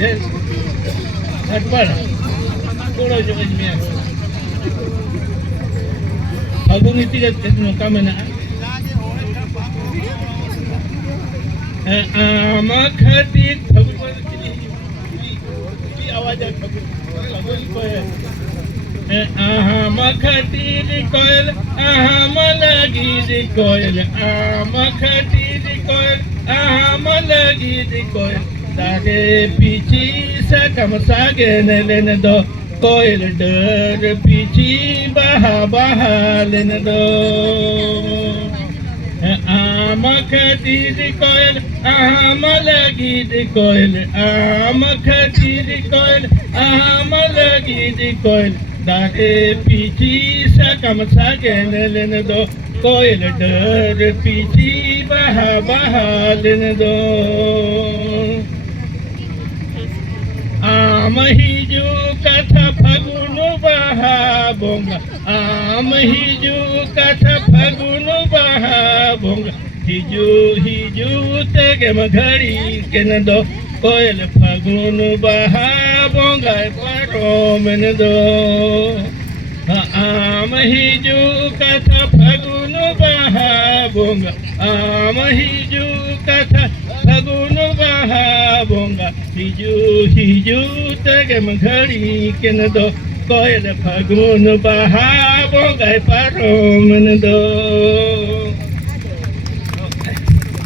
અટપણ થોડો જ મેં ફગુની તીરથ કેટલું કામના આમાં ખાતી ફગુન આવાજ આમાં ખાતી કોયલ આમાં લાગી કોયલ આમાં ખાતી કોયલ આમાં લાગી કોયલ સાગે પીછી સકમ સાગે ને લેને દો કોયલ ડર પીછી બહા બહા લેને દો આમાં ખાતી કોયલ આમાં લાગી કોયલ આમાં ખાતી કોયલ આમાં લાગી કોયલ સાગે પીછી સકમ સાગે ને લેને દો કોયલ ડર પીછી બહા બહા લેને દો આમહિજુ કથા ફગુનો બહા બોંગા આમહિજુ કથા ફગુનો બહા બોંગા હિજુ હિજુ તેગે મઘડી કેન દો કોયલ ફગુનો બહા બોંગા પારો મેન દો આમહિજુ કથા ફગુનો બહા બોંગા આમહિજુ કથા ફગુનો બહા બોંગા હિજુ હિજુ તેગે મઘડી કેન દો કોયલ ફગુનો બહા બોંગા પારો મેન દો